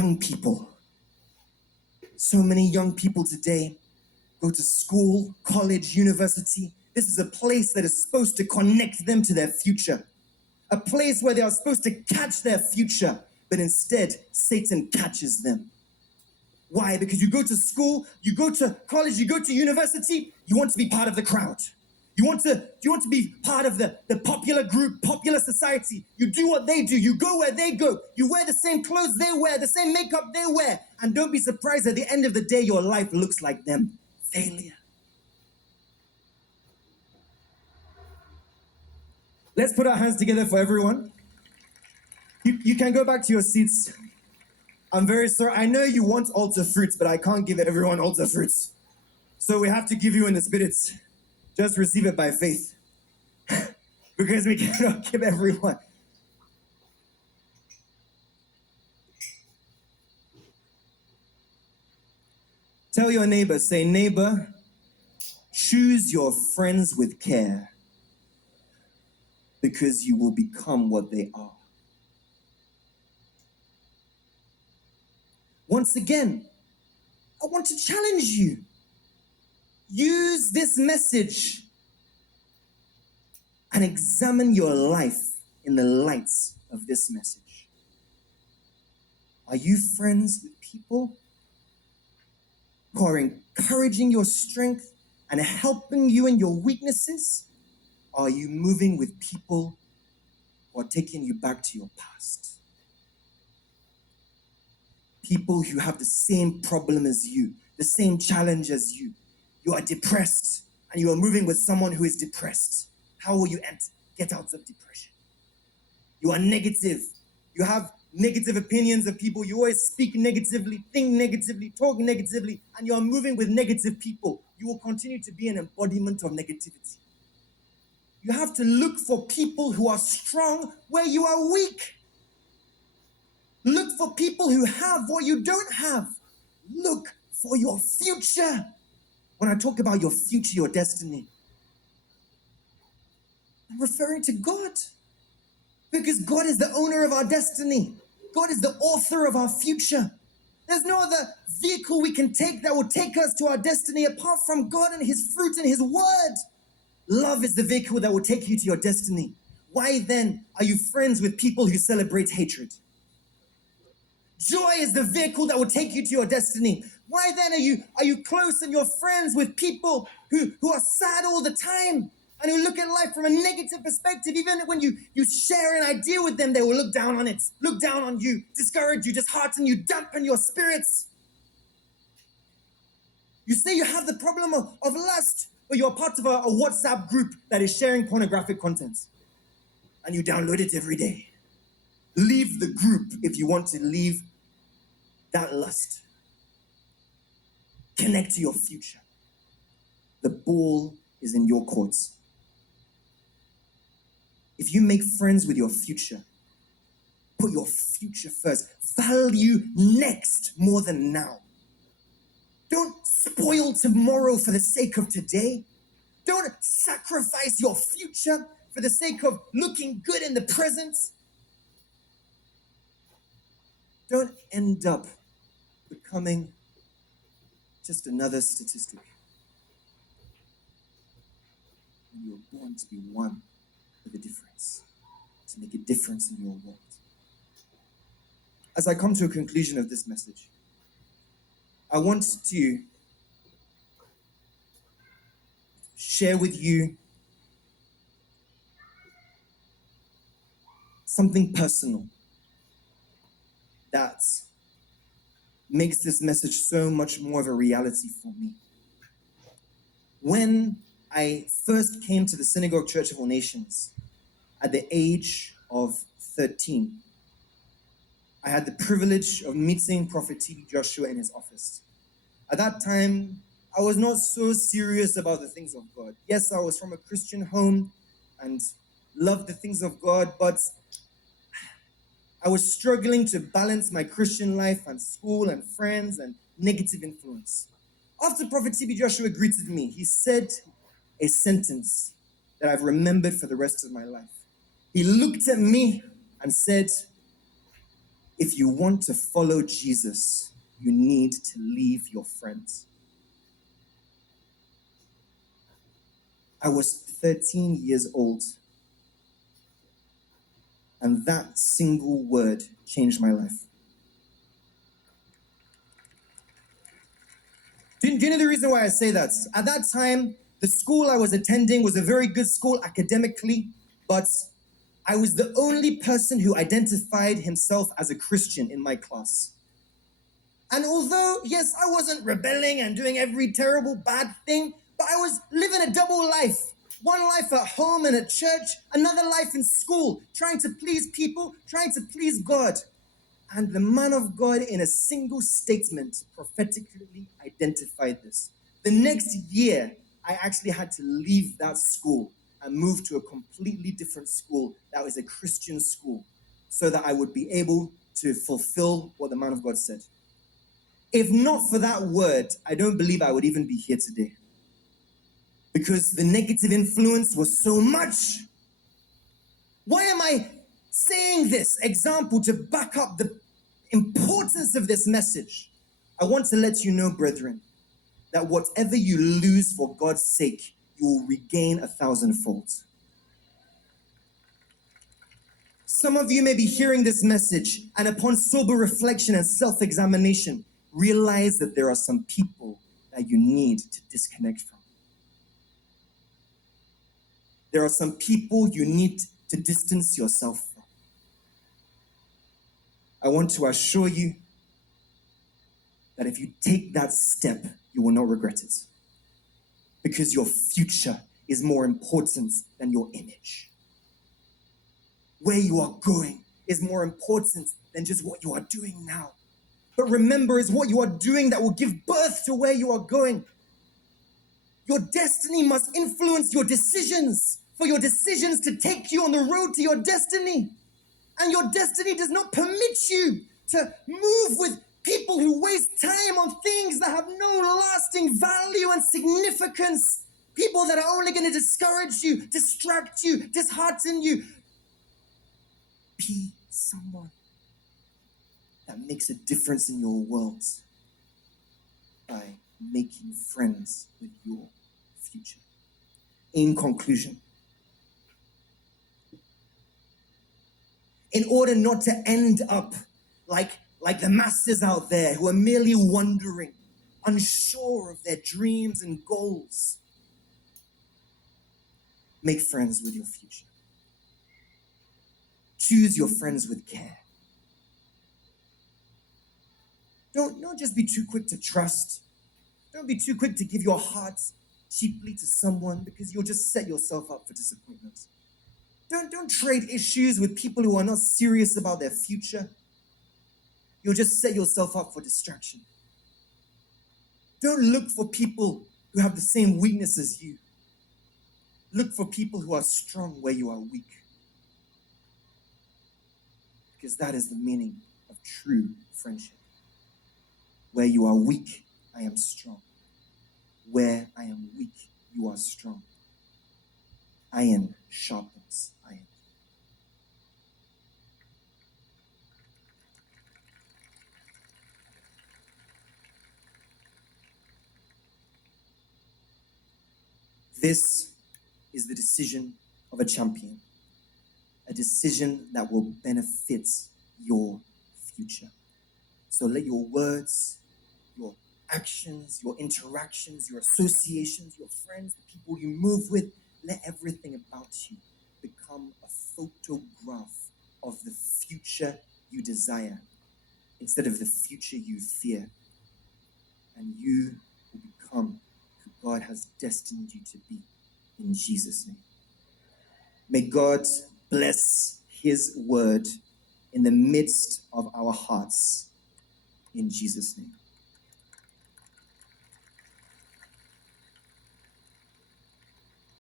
young people. So many young people today go to school, college, university. This is a place that is supposed to connect them to their future. A place where they are supposed to catch their future, but instead, Satan catches them. Why? Because you go to school, you go to college, you go to university, you want to be part of the crowd. You want to be part of the popular group, popular society. You do what they do. You go where they go. You wear the same clothes they wear, the same makeup they wear. And don't be surprised at the end of the day, your life looks like them. Failure. Let's put our hands together for everyone. You can go back to your seats. I'm very sorry. I know you want altar fruits, but I can't give everyone altar fruits. So we have to give you in the spirit. Just receive it by faith. Because we cannot give everyone. Tell your neighbor, say, neighbor, choose your friends with care, because you will become what they are. Once again, I want to challenge you. Use this message and examine your life in the light of this message. Are you friends with people who are encouraging your strength and helping you in your weaknesses? Or are you moving with people who are taking you back to your past? People who have the same problem as you, the same challenge as you. You are depressed and you are moving with someone who is depressed. How will you get out of depression? You are negative. You have negative opinions of people. You always speak negatively, think negatively, talk negatively, and you are moving with negative people. You will continue to be an embodiment of negativity. You have to look for people who are strong where you are weak. Look for people who have what you don't have. Look for your future. When I talk about your future, your destiny, I'm referring to God. Because God is the owner of our destiny. God is the author of our future. There's no other vehicle we can take that will take us to our destiny apart from God and His fruit and His word. Love is the vehicle that will take you to your destiny. Why then are you friends with people who celebrate hatred? Joy is the vehicle that will take you to your destiny. Why then are you close and you're friends with people who are sad all the time and who look at life from a negative perspective? Even when you share an idea with them, they will look down on it, look down on you, discourage you, dishearten you, dampen your spirits. You say you have the problem of lust, but you're part of a WhatsApp group that is sharing pornographic content and you download it every day. Leave the group if you want to leave that lust. Connect to your future. The ball is in your court. If you make friends with your future, put your future first. Value next more than now. Don't spoil tomorrow for the sake of today. Don't sacrifice your future for the sake of looking good in the present. Don't end up becoming just another statistic. When you were born to be one with a difference, to make a difference in your world. As I come to a conclusion of this message, I want to share with you something personal that makes this message so much more of a reality for me. When I first came to the Synagogue Church of All Nations at the age of 13, I had the privilege of meeting Prophet T.B. Joshua in his office. At that time, I was not so serious about the things of God. Yes, I was from a Christian home and loved the things of God, but I was struggling to balance my Christian life and school and friends and negative influence. After Prophet T.B. Joshua greeted me, he said a sentence that I've remembered for the rest of my life. He looked at me and said, If you want to follow Jesus, you need to leave your friends. I was 13 years old, and that single word changed my life. Do you know the reason why I say that? At that time, the school I was attending was a very good school academically, but I was the only person who identified himself as a Christian in my class. And although, yes, I wasn't rebelling and doing every terrible bad thing, but I was living a double life. One life at home and at church, another life in school, trying to please people, trying to please God. And the man of God, in a single statement, prophetically identified this. The next year, I actually had to leave that school and move to a completely different school that was a Christian school so that I would be able to fulfill what the man of God said. If not for that word, I don't believe I would even be here today. Because the negative influence was so much. Why am I saying this example to back up the importance of this message? I want to let you know, brethren, that whatever you lose for God's sake, you will regain 1,000-fold. Some of you may be hearing this message, and upon sober reflection and self-examination, realize that there are some people that you need to disconnect from. There are some people you need to distance yourself from. I want to assure you that if you take that step, you will not regret it. Because your future is more important than your image. Where you are going is more important than just what you are doing now. But remember, it's what you are doing that will give birth to where you are going. Your destiny must influence your decisions, for your decisions to take you on the road to your destiny. And your destiny does not permit you to move with people who waste time on things that have no lasting value and significance. People that are only going to discourage you, distract you, dishearten you. Be someone that makes a difference in your world by making friends with your future. In conclusion, in order not to end up like the masses out there who are merely wandering, unsure of their dreams and goals, make friends with your future. Choose your friends with care. Don't just be too quick to trust. Don't be too quick to give your heart cheaply to someone, because you'll just set yourself up for disappointment. Don't trade issues with people who are not serious about their future. You'll just set yourself up for distraction. Don't look for people who have the same weakness as you. Look for people who are strong where you are weak. Because that is the meaning of true friendship. Where you are weak, I am strong. Where I am weak, you are strong. Iron sharpens iron. This is the decision of a champion. A decision that will benefit your future. So let your words, your actions, your interactions, your associations, your friends, the people you move with, let everything about you become a photograph of the future you desire instead of the future you fear. And you will become who God has destined you to be, in Jesus' name. May God bless his word in the midst of our hearts, in Jesus' name.